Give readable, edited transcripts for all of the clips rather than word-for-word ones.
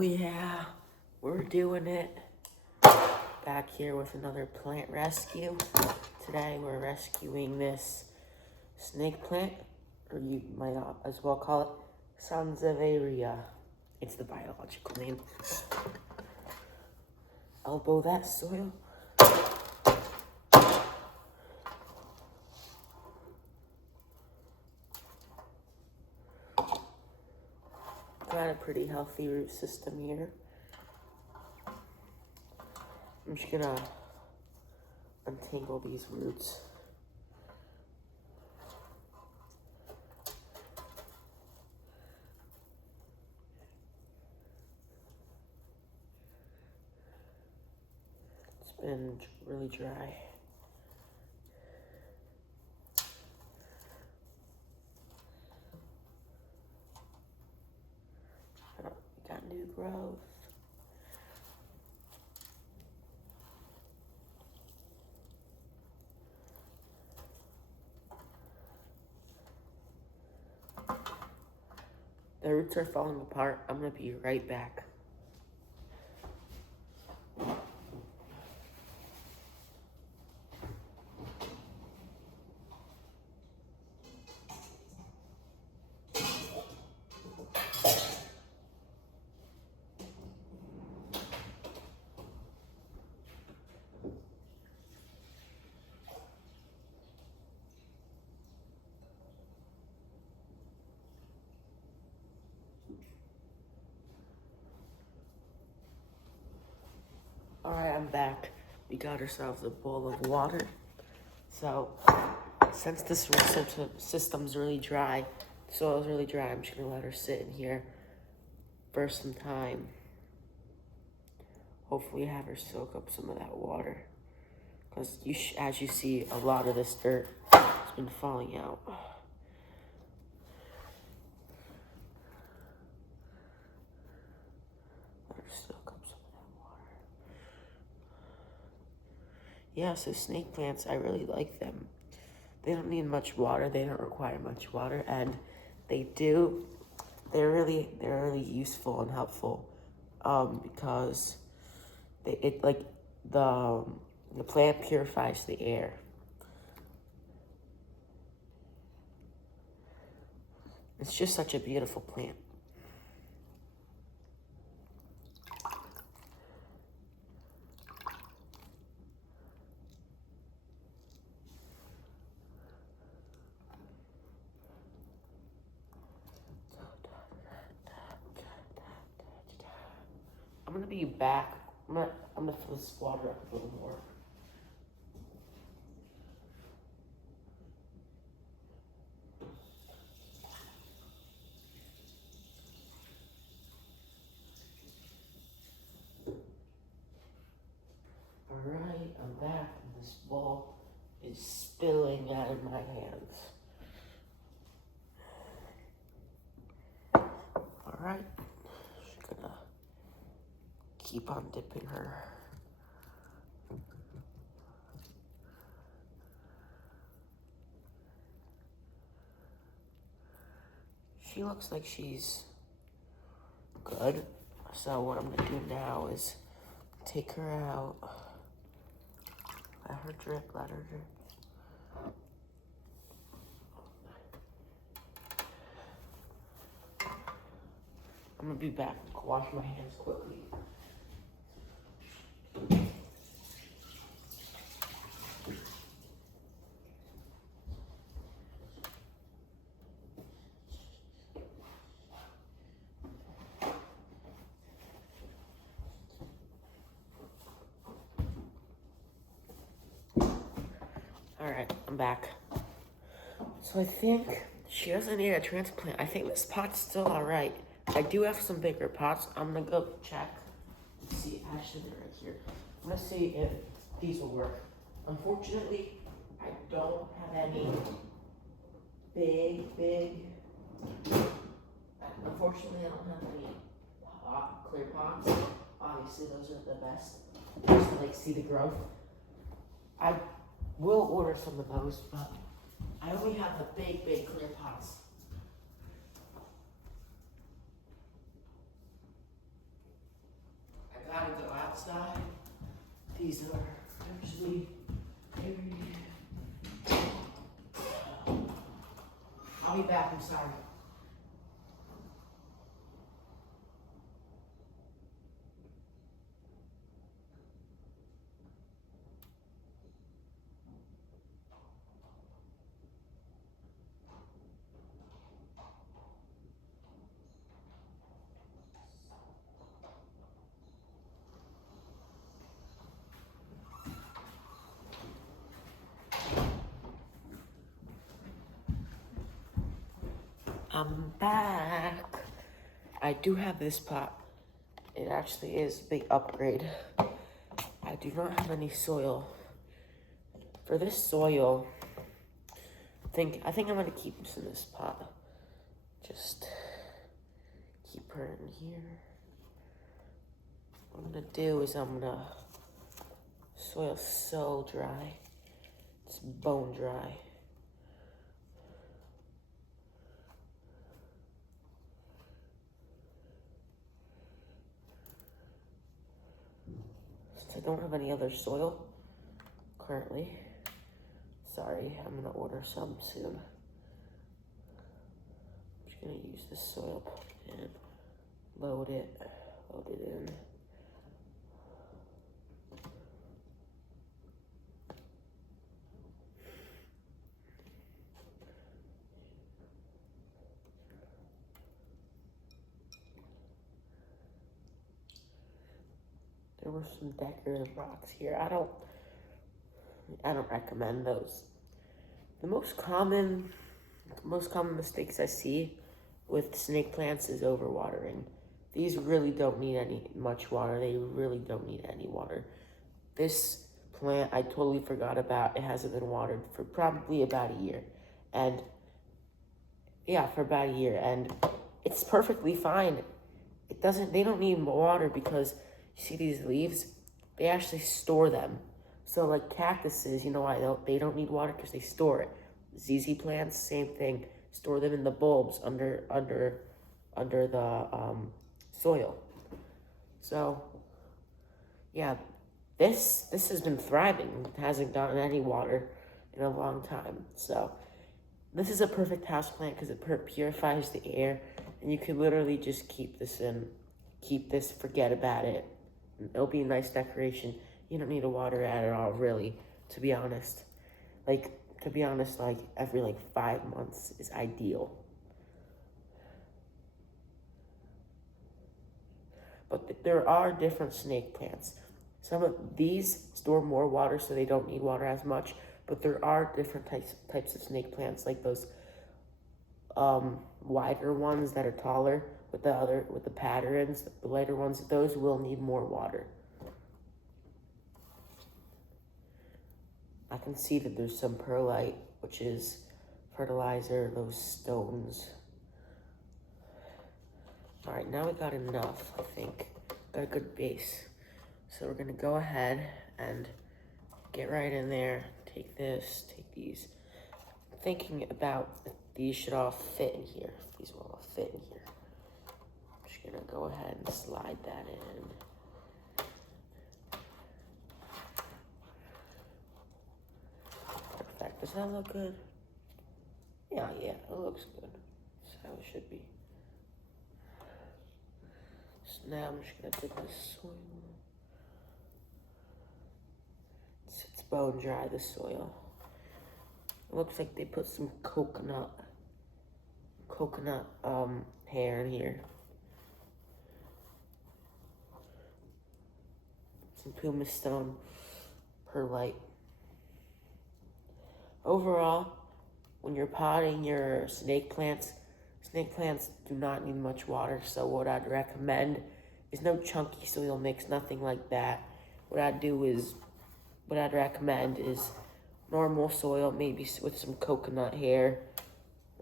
Oh yeah, we're doing it. Back here with another plant rescue. Today we're rescuing this snake plant, or you might as well call it Sansevieria. It's the biological name. Elbow that soil. Got a pretty healthy root system here. I'm just gonna untangle these roots. It's been really dry. Oh, we got new growth. The roots are falling apart. I'm gonna be right back. Alright, I'm back. We got ourselves a bowl of water. So, since this root system's really dry, the soil's really dry, I'm just gonna let her sit in here for some time. Hopefully have her soak up some of that water. Because as you see, a lot of this dirt has been falling out. Let her soak up some of that water. Yeah, so snake plants, I really like them. They don't need much water. They don't require much water, and they're really useful and helpful, because the plant purifies the air. It's just such a beautiful plant. I'm gonna be back. I'm gonna fill this water up a little more. Alright, I'm back, and this bowl is spilling out of my hands. Alright, just gonna keep on dipping her. She looks like she's good. So what I'm gonna do now is take her out. Let her drip, let her drip. I'm gonna be back. Wash my hands quickly. Alright, I'm back. So I think she doesn't need a transplant. I think this pot's still alright. I do have some bigger pots. I'm gonna go check and see. Actually, they're right here. I'm gonna see if these will work. Unfortunately, I don't have any big. Unfortunately, I don't have any clear pots. Obviously, those are the best. Just to see the growth. I will order some of those, but I only have the big clear pots. outside. These are actually very... I'll be back, I'm sorry. I'm back. I do have this pot. It actually is a big upgrade. I do not have any soil. For this soil, I think I'm gonna keep this in this pot. Just keep her in here. What I'm gonna do is soil's so dry. It's bone dry. Since I don't have any other soil currently, sorry, I'm gonna order some soon. I'm just gonna use this soil, put it in, load it in. There were some decorative rocks here. I don't recommend those. The most common mistakes I see with snake plants is overwatering. These really don't need much water. They really don't need any water. This plant I totally forgot about. It hasn't been watered for probably about a year. And yeah, for about a year. And it's perfectly fine. They don't need water because you see these leaves? They actually store them. So like cactuses, you know why they don't need water? Because they store it. ZZ plants, same thing. Store them in the bulbs under the soil. So yeah, this has been thriving. It hasn't gotten any water in a long time. So this is a perfect house plant because it purifies the air, and you can literally just keep this, forget about it. It'll be a nice decoration. You don't need to water it at all, really, to be honest. Like every 5 months is ideal. But there are different snake plants. Some of these store more water, so they don't need water as much. But there are different types of snake plants, like those wider ones that are taller with the patterns. The lighter ones, those will need more water. I can see that there's some perlite, which is fertilizer, those stones. All right, now we got enough, I think. Got a good base. So we're gonna go ahead and get right in there. Take this, take these. I'm thinking about if these should all fit in here. These will all fit in here. I'm just gonna go ahead and slide that in. Perfect, does that look good? Yeah, it looks good. That's how it should be. So now I'm just gonna dip this soil. It's bone dry, the soil. It looks like they put some coconut hair in here. Some pumice stone, perlite. Overall, when you're potting your snake plants do not need much water. So what I'd recommend is no chunky soil mix, nothing like that. What I'd recommend is normal soil, maybe with some coconut hair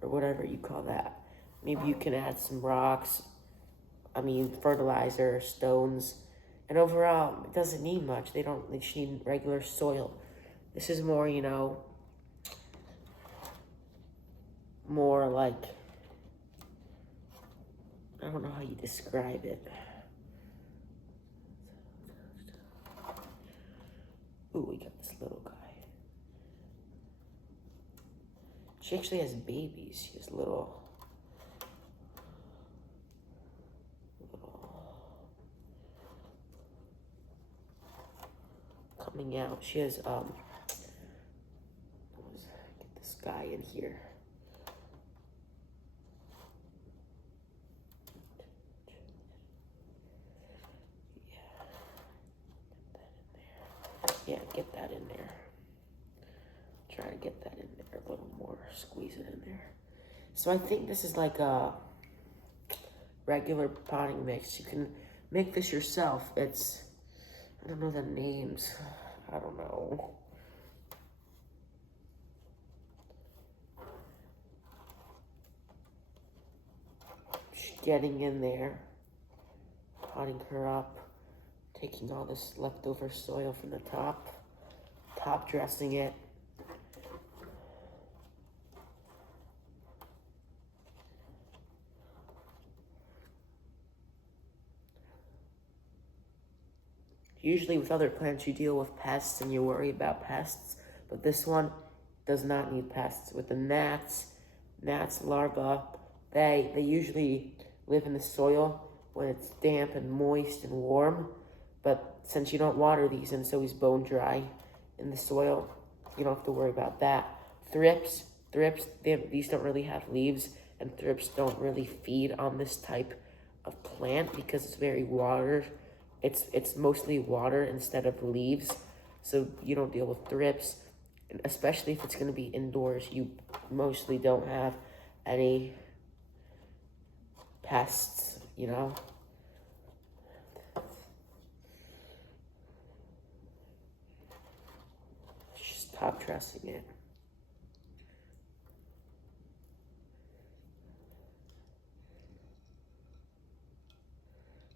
or whatever you call that. Maybe you can add some rocks, fertilizer, stones. And overall, it doesn't need much. They just need regular soil. This is more, more like, I don't know how you describe it. little guy. She actually has babies. She has little coming out. She has get this guy in here. Yeah, get that in there. Try to get that in there a little more. Squeeze it in there. So I think this is like a regular potting mix. You can make this yourself. It's, I don't know the names. I don't know. Just getting in there, potting her up. Taking all this leftover soil from the top dressing it. Usually with other plants you deal with pests and you worry about pests, but this one does not need pests. With the gnats larvae, they usually live in the soil when it's damp and moist and warm. But since you don't water these and it's always bone dry in the soil, you don't have to worry about that. Thrips, these don't really have leaves, and thrips don't really feed on this type of plant because it's very watered. It's mostly water instead of leaves, so you don't deal with thrips, and especially if it's going to be indoors, you mostly don't have any pests, you know. Just top dressing it.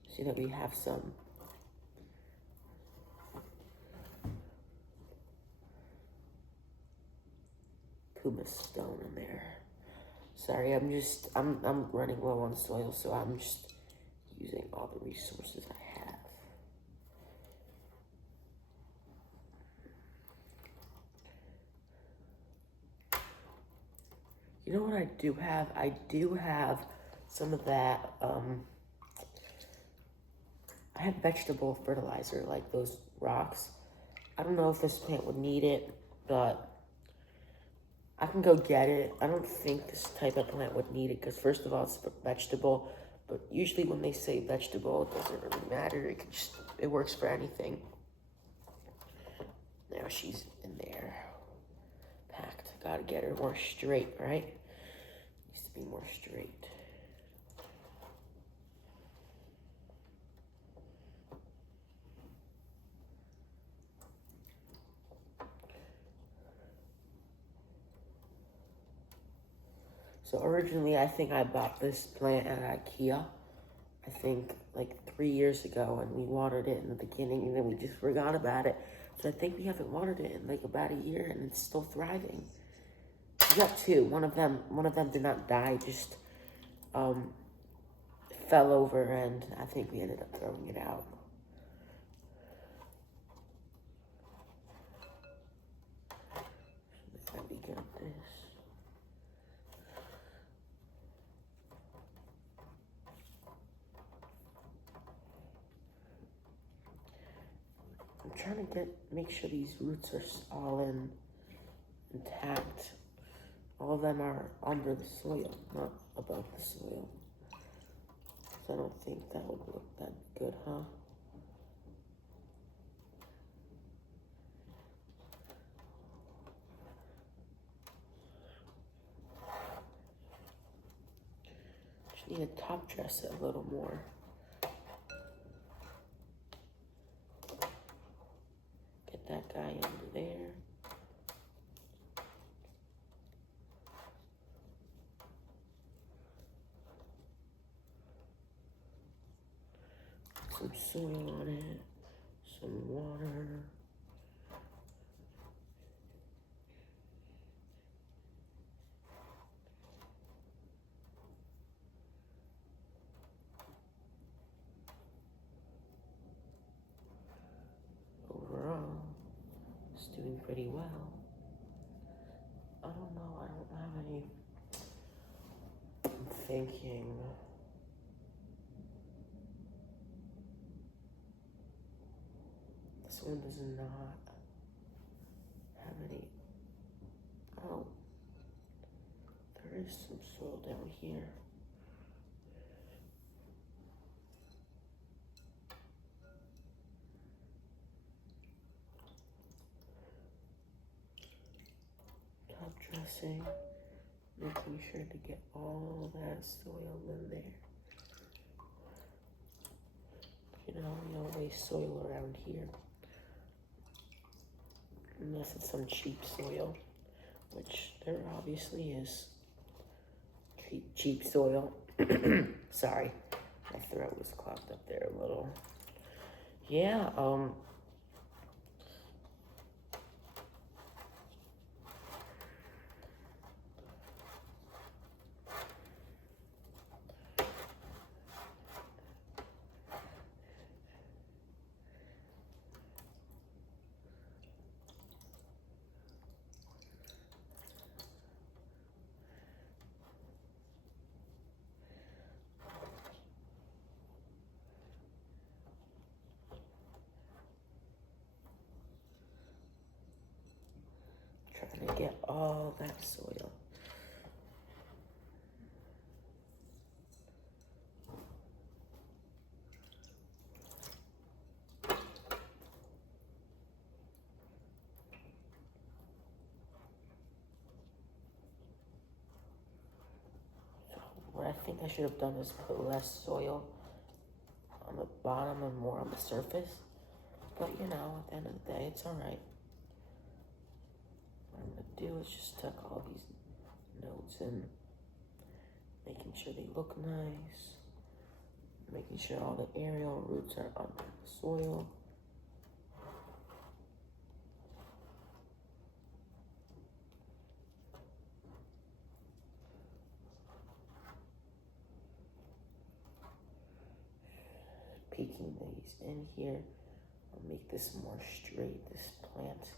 See that we have some pumice stone in there. Sorry, I'm running low on soil, so I'm just using all the resources I have. You know what I do have? I do have some of that, I have vegetable fertilizer, like those rocks. I don't know if this plant would need it, but I can go get it. I don't think this type of plant would need it because first of all, it's vegetable, but usually when they say vegetable, it doesn't really matter. It works for anything. Now she's in there, packed. Gotta get her more straight, right? Needs to be more straight. So originally, I think I bought this plant at IKEA. I think like 3 years ago, and we watered it in the beginning, and then we just forgot about it. So I think we haven't watered it in like about a year, and it's still thriving. We got two. One of them did not die, just fell over, and I think we ended up throwing it out. Let me get this. I'm trying to make sure these roots are all intact. All of them are under the soil, not above the soil. So I don't think that would look that good, huh? Just need to top dress it a little more. Get that guy under there. Some soil on it, some water. Overall, it's doing pretty well. I don't know, I don't have any. I'm thinking. This one does not have any. Oh, there is some soil down here. Top dressing, making sure to get all that soil in there. You know, we don't waste soil around here. Unless it's some cheap soil, which there obviously is. Cheap soil. Sorry, my throat was clogged up there a little. Yeah, trying to get all that soil. What I think I should have done is put less soil on the bottom and more on the surface. But you know, at the end of the day, it's all right. What I'm gonna do is just tuck all these notes in, making sure they look nice, making sure all the aerial roots are under the soil. Peeking these in here. I'll make this more straight, this plant.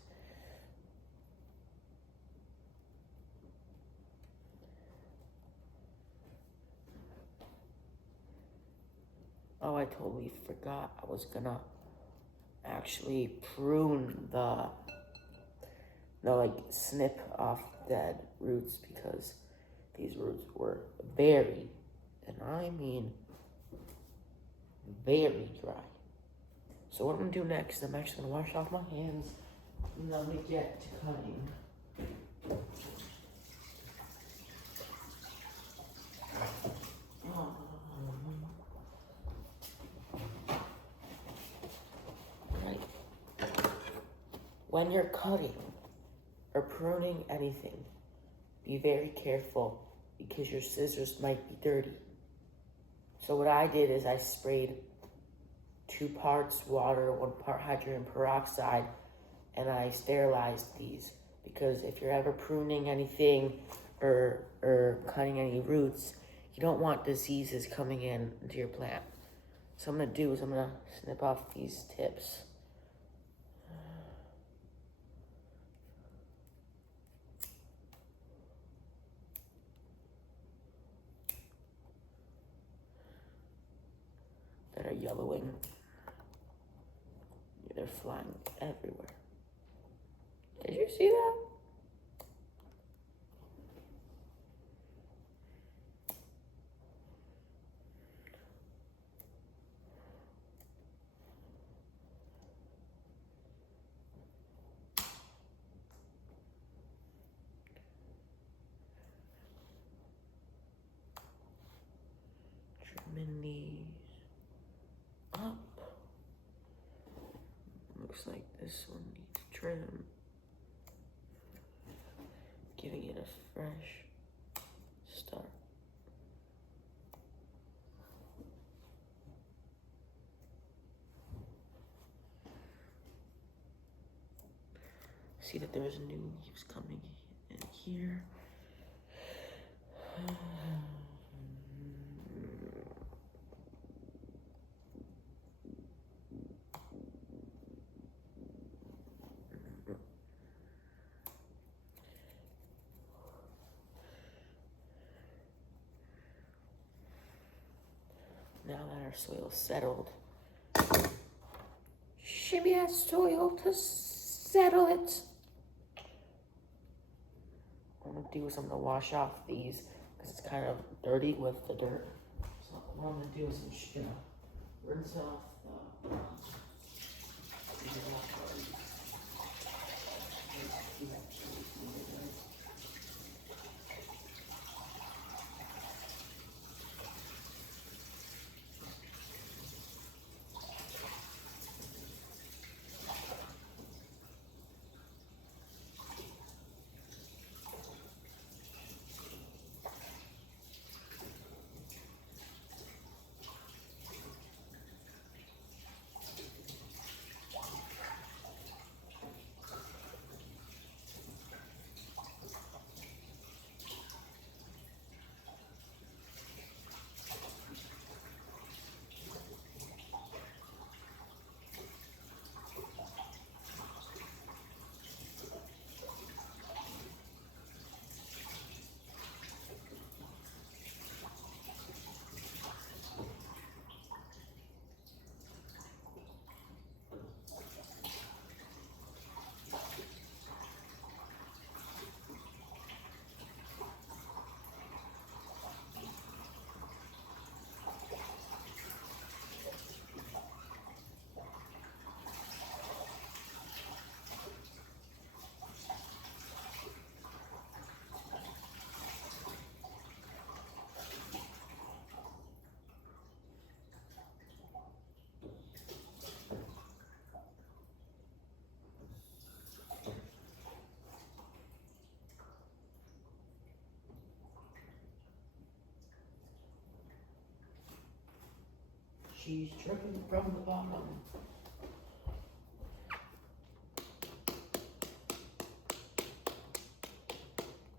Oh, I totally forgot. I was gonna actually prune like snip off dead roots because these roots were very, and I mean very dry. So what I'm gonna do next, I'm actually gonna wash off my hands and then I'm gonna get to cutting. Right. When you're cutting or pruning anything, be very careful because your scissors might be dirty. So what I did is I sprayed 2 parts water, 1 part hydrogen peroxide, and I sterilized these because if you're ever pruning anything or cutting any roots, you don't want diseases coming into your plant. So what I'm gonna do is I'm gonna snip off these tips. That are yellowing. They're flying everywhere. Did you see that? Trimming these up. Looks like this one needs trim. Giving it a fresh start. See that there's new leaves coming in here. now that our soil is settled, shimmy that soil to settle it. What I'm gonna do is I'm gonna wash off these because it's kind of dirty with the dirt. So what I'm gonna do is I'm just gonna rinse off the she's dripping from the bottom.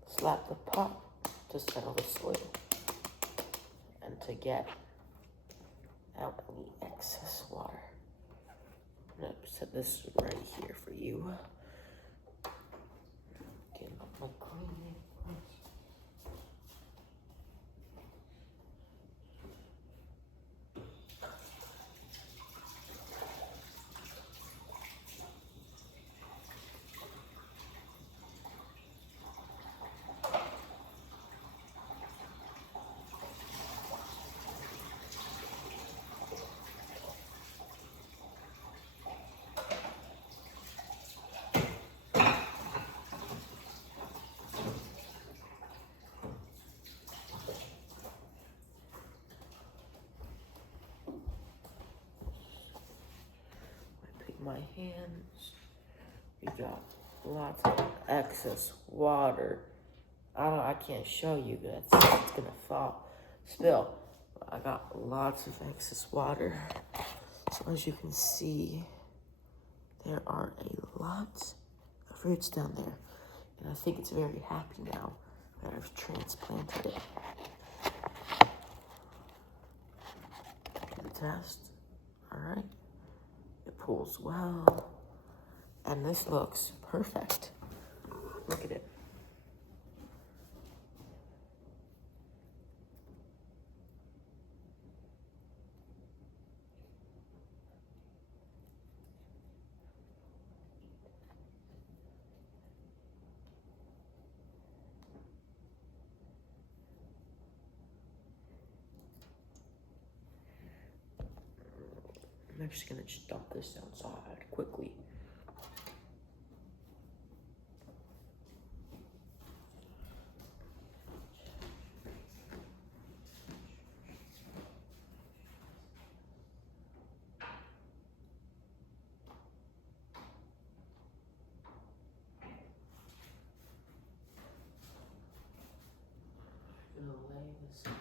Slap the pot to settle the soil and to get out any excess water. I'm gonna set this right here for you. Get up my cleaning. My hands. We got lots of excess water. I can't show you that. It's gonna fall, spill. I got lots of excess water. So as you can see, there are a lot of roots down there. And I think it's very happy now that I've transplanted it. The test, all right. It pulls well, and this looks perfect. Look at it. I'm just gonna just dump this outside quickly. I'm gonna lay this.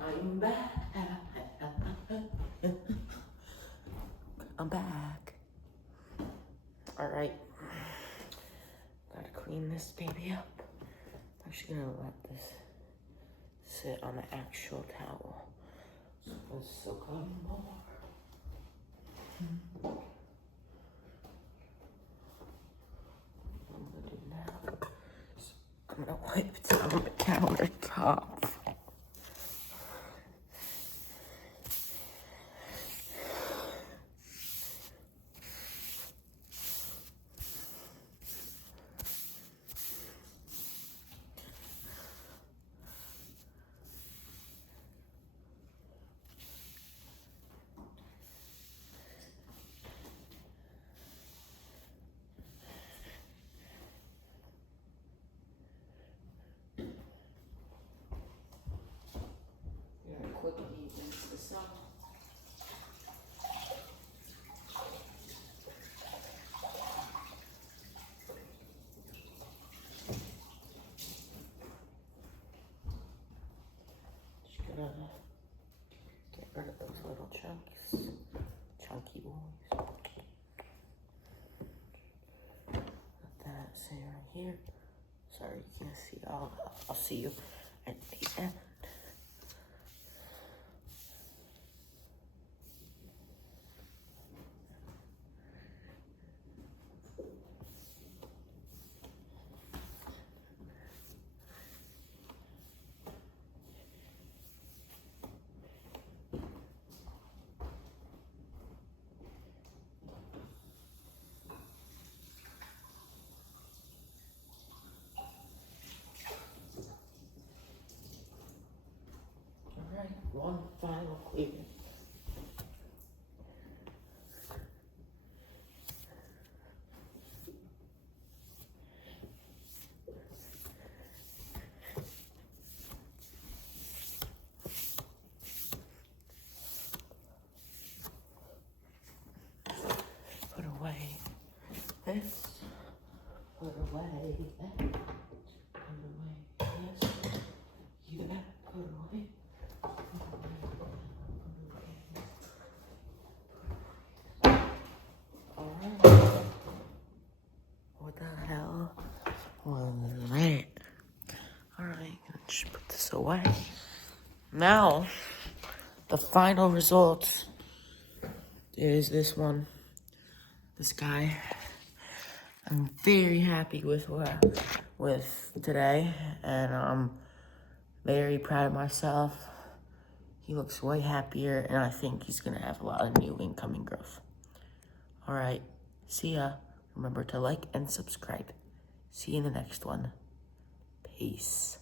I'm back. I'm back. All right. Gotta clean this baby up. I'm actually gonna let this sit on the actual towel. So let's soak on more. What I'm gonna do now is I'm gonna wipe down the countertop. Quickly rinse this up. Just gonna get rid of those little chunky boys. Let that sit right here. Sorry, you can't see all. I'll see you at the end. Alright, one final cleaning. Put away this. Put away that. Put away this. You gotta put away. Alright. What the hell was that? Alright, just put this away. Now, the final result is this one. This guy. I'm very happy with today, and I'm very proud of myself. He looks way happier, and I think he's gonna have a lot of new incoming growth. All right, see ya. Remember to like and subscribe. See you in the next one. Peace.